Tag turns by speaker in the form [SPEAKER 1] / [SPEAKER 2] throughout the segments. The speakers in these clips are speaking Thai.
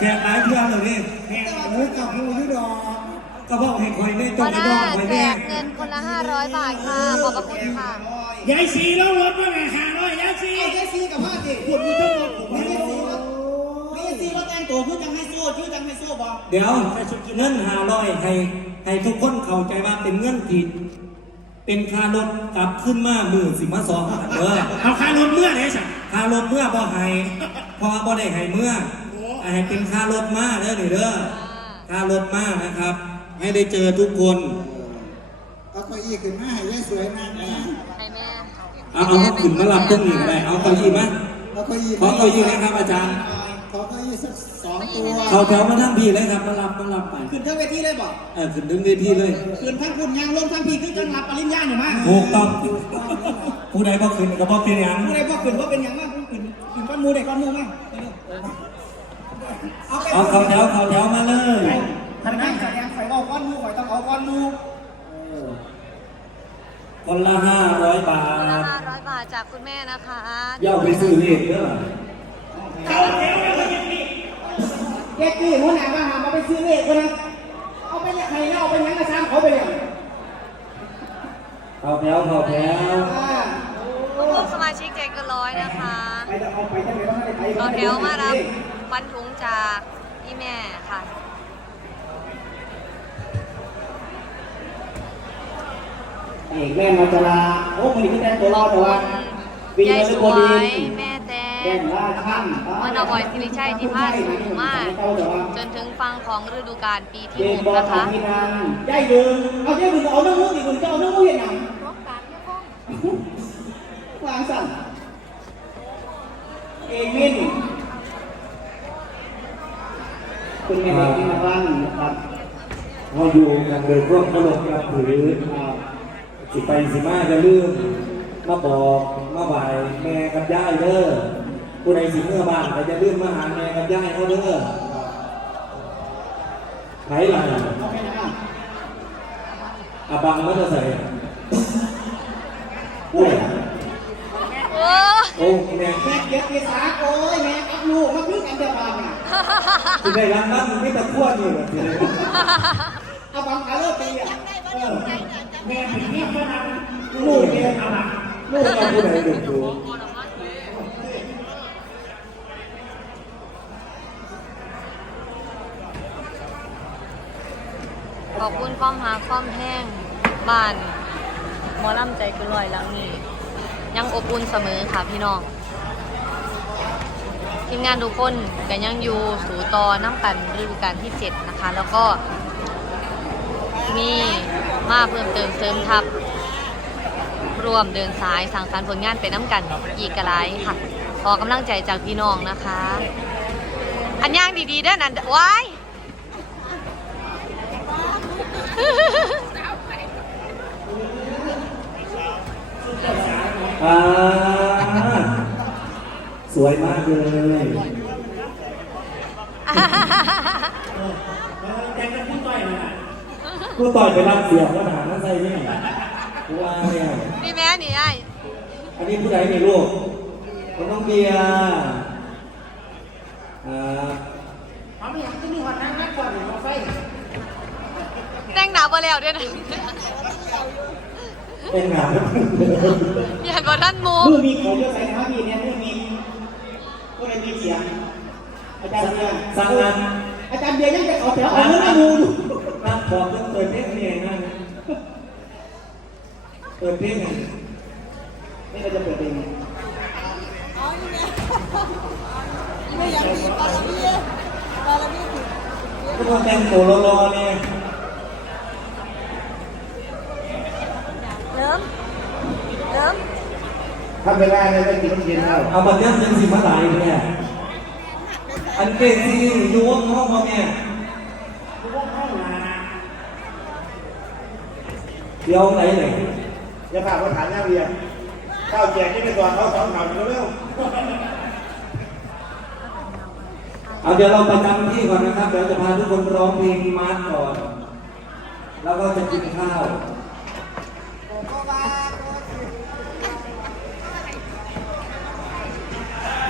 [SPEAKER 1] แจกหลายเพื่อนเลยนี่
[SPEAKER 2] แม่เอ้ยกับผู้ยุดอก
[SPEAKER 1] ก็บอกให้คอยแน่
[SPEAKER 3] หั
[SPEAKER 1] จ้อ
[SPEAKER 3] ว
[SPEAKER 1] ง
[SPEAKER 3] ห
[SPEAKER 1] ให้
[SPEAKER 3] น้า
[SPEAKER 1] ดอกคอย
[SPEAKER 3] แจ
[SPEAKER 1] แน่
[SPEAKER 3] กเงินคนละ500บาทค่ะ ขอบพระคุณค่ะ
[SPEAKER 4] ยายสีแล้วรถมาไงหาร้อยยายสี
[SPEAKER 2] ไอ้แค่ซีกับผ้าสิ
[SPEAKER 4] ปวดมือทั้งหมดผม
[SPEAKER 2] ไม่
[SPEAKER 4] ไม่
[SPEAKER 2] ได้
[SPEAKER 4] ได้
[SPEAKER 2] ซี
[SPEAKER 4] รู้
[SPEAKER 2] ครับไม่ได้ซีว่าแต่งตัวคือจังไฮโซ่ชื่อจังไฮโซ่บอก
[SPEAKER 1] เดี๋ยวเงินหาร้อยให้ให้ทุกคนเข้าใจว่าเป็นเงินผิดเป็นค่ารถกลับขึ้นมาหมื่นสิมาสองเออ
[SPEAKER 4] เอาค่ารถเมื่อไหร่สั่ง
[SPEAKER 1] ค่ารถเมื่อบ่ให้เพอบ่ได้ให้เมื่อ ให้เป็นค่ารถมาเด้อนี่เด้อค่ารถมานะครับ ให้ได้เจอทุกคน
[SPEAKER 2] เอาเก้าอี้ขึ้นมาให้ยายสวยนั่งนะ
[SPEAKER 3] ให้แม่
[SPEAKER 1] เอาเอาเขาขึ้นมารับตรงนี้ก็ได้เอาเก้าอี้ไหม
[SPEAKER 2] เอาเก้าอี้
[SPEAKER 1] ขอเก้าอี้นะครับอาจารย์
[SPEAKER 2] ขอเก้าอี้สักสองตัว
[SPEAKER 1] เขาแถวมาทั้งพี่เลยครับมารับมารับไป
[SPEAKER 2] ขึ้นทั้งเวทีเลยบอก
[SPEAKER 1] เออขึ้นดึงเวทีเลย
[SPEAKER 2] ขึ้นทั้งคุณยางลงทั้งพี่คือจังรับปริญญาเนี่ยมั้ง
[SPEAKER 1] ถูกต้องผู้ใดบ่ขึ้นก็บ่เป็นหยัง
[SPEAKER 2] ผู้ใดบอกขึ้นว่าเป็นอย่างนั้นขึ้นขึ้นก้อนมูได้ก้อนมูมั้งเอาไป
[SPEAKER 1] เอาเขาแถวเขาแถวมาเลย
[SPEAKER 2] ทำนั่งแสดงไฟเอาก้อนมูไฟต้องเอาก้อนมู
[SPEAKER 1] คนละห้าร้อยบา
[SPEAKER 3] คนละ
[SPEAKER 1] ท
[SPEAKER 3] 500บาทจากคุณแม่นะคะ
[SPEAKER 1] อย่าเอาไปซื้อเลขเด้อ
[SPEAKER 2] แกกี้หัวหน้าว่าหามาไปซื้อเลขคนนะเอาไปใครเนี่ยเอาไปยังกระซ้ำเขาไปเลย
[SPEAKER 1] เขาแถวเขาแถว
[SPEAKER 2] อ่า
[SPEAKER 3] ขอบคุณสมาชิกใจเกินร้อยนะคะ
[SPEAKER 2] ไปจะเอาไปทำไมต้องให้ไป
[SPEAKER 3] เอาแถวมารับฟันถุงจาก พี่แม่ค่ะ
[SPEAKER 2] เอกแม่มาจราโอ้คนนี้แต่งตัวร
[SPEAKER 3] ข
[SPEAKER 2] อ
[SPEAKER 3] อบ
[SPEAKER 2] แต่
[SPEAKER 3] คุ
[SPEAKER 2] ว่า
[SPEAKER 3] ณ
[SPEAKER 2] ปี
[SPEAKER 3] ยาย
[SPEAKER 2] นี้
[SPEAKER 3] ส
[SPEAKER 2] เป็น
[SPEAKER 3] ว
[SPEAKER 2] คนดี
[SPEAKER 3] ยแม่แต
[SPEAKER 2] แก่
[SPEAKER 3] ง
[SPEAKER 2] นล่าข้าม
[SPEAKER 3] เมื่อนบอยสิริชัยที่พาสูงมาก จนถึงฟังของฤดูกาลปีที่
[SPEAKER 2] เก
[SPEAKER 3] ห
[SPEAKER 2] ม
[SPEAKER 3] ก
[SPEAKER 2] บอล
[SPEAKER 3] นะ
[SPEAKER 2] ขอ
[SPEAKER 3] คะ
[SPEAKER 2] งพี่นางได้ยืนเอาเจ้าดึงเอาเนื้อมุ้งอีกคนจะเอาเนื้อมุ้งอย่างวางสั่นเอมิน คุณแม่เด็กที่มาบ้านนะครับ
[SPEAKER 1] เขาอยู่กันโดยพวกตลกกับผือสิไปสิมาจะลืมมาบอกมาไหวแม่กับย่ายเด้อผู้ใดสิเมื่อบ้านก็จะลืมมาหาแม่กับย่ายเขาเด้อไหนล่ะ
[SPEAKER 2] เอาไปนะ
[SPEAKER 1] อาบังมันจะใส่
[SPEAKER 2] โอ้ย
[SPEAKER 3] โอ้
[SPEAKER 1] โอ้แม่
[SPEAKER 2] แม่เกียรติสาโอ้ยแม่กับ ลูกมาพึ่งกันเดียวกันน่ะ
[SPEAKER 1] ที่ได้รับนั่นไม่ตะขั้วนี่หรอกที่ได้
[SPEAKER 2] เอาบังคาเลอร์ตีอะเออ
[SPEAKER 4] แม่ถึงเนี่ยมานั่ง
[SPEAKER 2] ลูกเนี่ย
[SPEAKER 4] เอาละ
[SPEAKER 1] ลูกเอาผู้ใดเด็กอยู่
[SPEAKER 3] ขอบคุณความหาความแห้งบ้านหมอลำใจเกินร้อยหลังนี้ ยังอบอุ่นเสมอค่ะพี่น้อง ทีมงานทุกคนก็ยังอยู่สู่ต่อน้ำกันฤดูกาลที่ 7 นะคะ แล้วก็มีมาเพิ่มเติมเสริมทัพรวมเดินสายสั่งสรรค์ผลงานไปน้ำกันอีกกระไรค่ะ ขอกำลังใจจากพี่น้องนะคะ อันย่างดีๆด้อนั่นว้าย
[SPEAKER 1] อ่า สวยมากเลย
[SPEAKER 4] แต่ก็พูดต่อยนะ
[SPEAKER 1] กูต่อยไปรับเสียงว่าหาหน้าใจนี่กูว่าเนี่ย
[SPEAKER 3] นี่แม่นี่ไอ้
[SPEAKER 1] อันนี้ผู้ใดนี่ลูกคนน้องเบียร์อ่า
[SPEAKER 2] เอาไม่อยากจะมีหัวนั่งนักก่อนเอาไฟ
[SPEAKER 3] แต่งหนาบ่แล้วเด้วยนะ
[SPEAKER 1] เป็นงาน
[SPEAKER 3] อย่าบ่ท่านหมู
[SPEAKER 2] มือมีของเยอะใส่น้ำมีเนี่ยมือมีก็ เลยมีเสียงอาจารย์เบียร์
[SPEAKER 1] สั่งงาน
[SPEAKER 2] อาจารย์เบียร์ยังจะเอาแถวเอาเนื้อมาดูอยู่
[SPEAKER 1] นั่งบอกจะเปิดเพลงนี่ไงนั่นเปิดเพลงไง
[SPEAKER 2] นี่ก็จะเปิดเอง
[SPEAKER 1] ก็ต้องแต่งตัวรอๆเนี่ย
[SPEAKER 3] เริ่มเริ่ม
[SPEAKER 2] ทำเวลาเลยไม่กินน้ำเย็นแล้ว
[SPEAKER 1] เอาบัตรยังยังสิมาหลายเนี่ยอันเก่งที่อยู่ห้องห้องมาเนี่ย
[SPEAKER 4] พวกห้องนา
[SPEAKER 1] เดี๋ยวไหนไหน
[SPEAKER 5] อย่าฝากมาถามหน้าเบียร์ข้าวแจกที่เป็นตัวเขาสองข่าวอยู่เร็ว
[SPEAKER 1] เอาเดี๋ยวเราประจำที่ก่อนนะครับ เดี๋ยวจะพาทุกคนร้องเพลงมาร์ชก่อน แล้วก็จะกินข้าว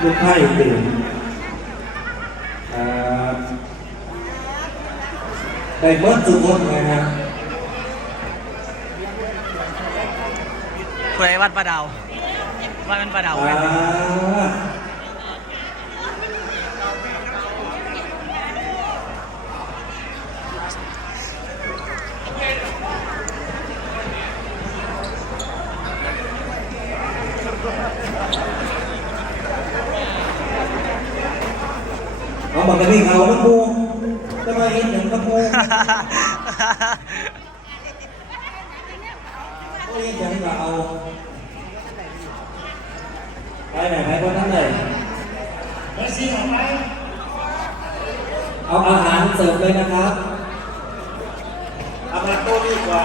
[SPEAKER 1] ลูกไข่ตื่นเอ่อได้เมื่อสุดคนนะครับ
[SPEAKER 6] ผู้ใดวัดปลาดาวว่าเป็นปลาดาว
[SPEAKER 1] อ่า
[SPEAKER 6] ไหม
[SPEAKER 1] กกะนี่เอาน้ำมูจะมาเห็นอย่างน้ำมูก็เห็นอย่างก็เอาไปไหนไปคนนั้นเลย
[SPEAKER 4] เบอร์สี่ออกไป
[SPEAKER 1] เอาอาหารเสิร์ฟเลยนะครับ
[SPEAKER 5] เอามาโต้ดีกว่า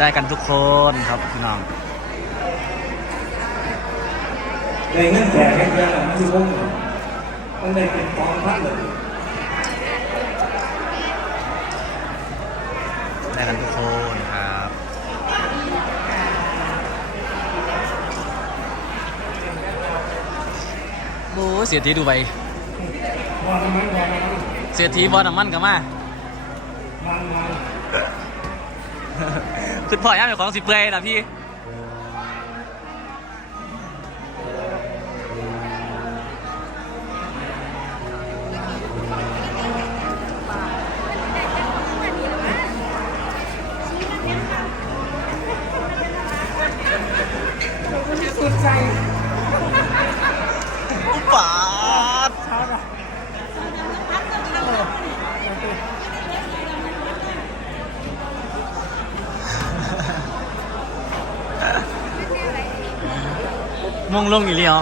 [SPEAKER 6] ได้กันทุกคนครับพี่น้อง
[SPEAKER 1] ในเงื่อนแขกแค่เดียวไม่ใช่พวกต้องได้เป็นกองทัพเลย
[SPEAKER 6] ได้กันทุกคนครับโอ้เสียทีดูไปเสียทีบอลน้ำมันกับมา ขึ้นพ่อย่าเป็นของสิเปื่อยนะพี่ มงลงอีเลียว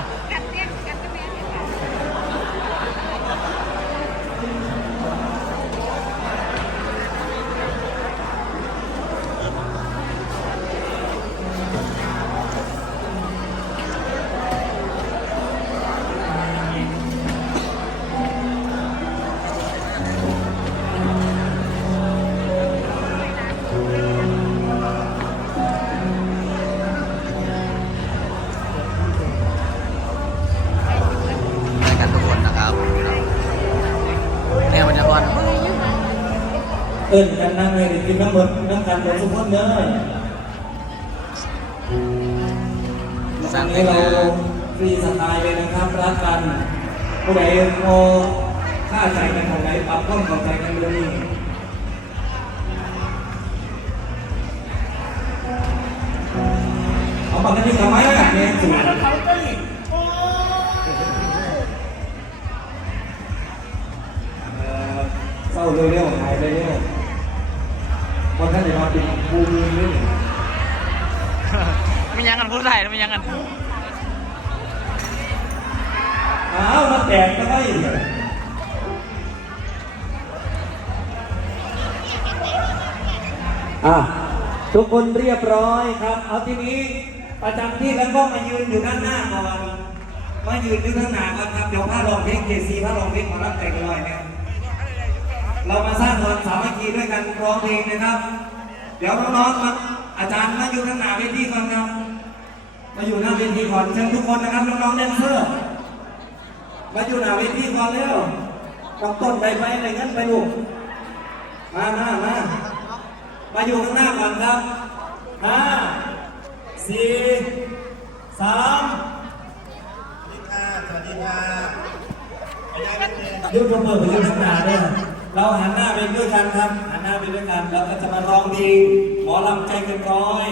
[SPEAKER 6] ้นกันนั่
[SPEAKER 1] งเลยกินน้ำมันน้ำกันหมดทุกคนเลย
[SPEAKER 6] สร้าง
[SPEAKER 1] ให้เราฟรีสไตล์เลยนะครับรักกันผู้ใดพอค่าใจกันของไหนปรับต้องเข้าใจกันเลยเอาปากกันที่ทำไมเนี่ยสู
[SPEAKER 4] มาแล้วเอีกโอ้
[SPEAKER 1] เอ่อเศร้าเร็วๆหายเร็วๆ เพราะท่านจะมาเป็นภูมินี่
[SPEAKER 6] ไม่ยังกันพูดไทยไม่ยังกัน
[SPEAKER 1] อ้าวมาแตกก็ได้อะทุกคนเรียบร้อยครับ เอาทีนี้ประจำที่แล้วก็มายืนอยู่ด้านหน้าก่อนมายืนอยู่ข้างหน้าก่อนครับเดี๋ยวผ้ารองเพลงเกซีผ้ารองเพลงมารับแต่งกันหน่อยเนี่ย เรามาสร้างความสามัคคีด้วยกันร้องเพลงนะครับ เดี๋ยวน้องๆมาอาจารย์มาอยู่ข้างหน้าเวทีก่อนครับมาอยู่หน้าเวทีก่อนเชิญทุกคนนะครับน้องๆแดนเซอร์มาอยู่หน้าเวทีก่อนเร็วต้องต้นไปไปอะไรเงี้ยไปลูกมามามามาอยู่ข้างหน้าก่อนครับห้าสี่สาม
[SPEAKER 5] สวัสดีค่ะ
[SPEAKER 1] ยุบยกมือไปยืนข้างหน้าเนี่ย เราหันหน้าไปด้วยกันครับหันหน้าไปด้วยกันแล้วก็จะมาร้องเพลงหมอลำใจเกินร้อย